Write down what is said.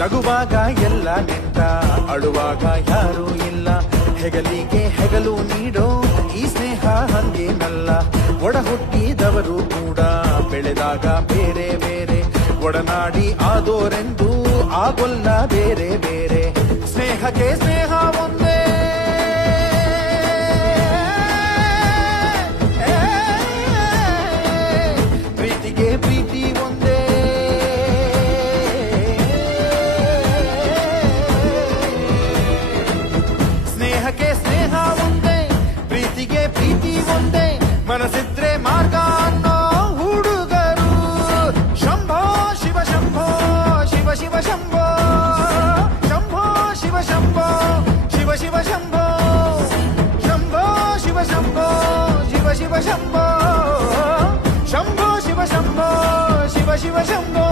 ನಗುವಾಗ ಎಲ್ಲ ನಿಂತ ಅಳುವಾಗ ಯಾರೂ ಇಲ್ಲ, ಹೆಗಲಿಗೆ ಹೆಗಲು ನೀಡೋ ಈ ಸ್ನೇಹ ಹಂಗೇನಲ್ಲ. ಒಡ ಹುಟ್ಟಿದವರು ಕೂಡ ಬೆಳೆದಾಗ ಬೇರೆ ಬೇರೆ, ಒಡನಾಡಿ ಆದೋರೆಂದು ಆಗೊಲ್ಲ ಬೇರೆ ಬೇರೆ. ಸ್ನೇಹಕ್ಕೆ ಸ್ನೇಹ ಒಂದೇ, ಪ್ರೀತಿಗೆ ಪ್ರೀತಿ ಒಂದೇ. ಸ್ನೇಹಕ್ಕೆ ಸ್ನೇಹ ಒಂದೇ, ಪ್ರೀತಿಗೆ ಪ್ರೀತಿ ಒಂದೇ. ಮನಸ್ಸಿದ್ರೆ ಮಾರ್ಗ ಅನ್ನೋ ಹುಡುಗರು. ಶಂಭೋ ಶಿವ ಶಂಭೋ ಶಿವ ಶಿವ ಶಂಭೋ, ಶಂಭೋ ಶಿವ ಶಂಭೋ ಶಿವ ಶಿವ ಶಂಭೋ, ಶಂಭೋ ಶಿವ ಶಂಭೋ ಶಿವ ಶಿವ ಶಂಭೋ, ಶಂಭೋ ಶಿವ ಶಂಭೋ ಶಿವ ಶಿವ ಶಂಭೋ.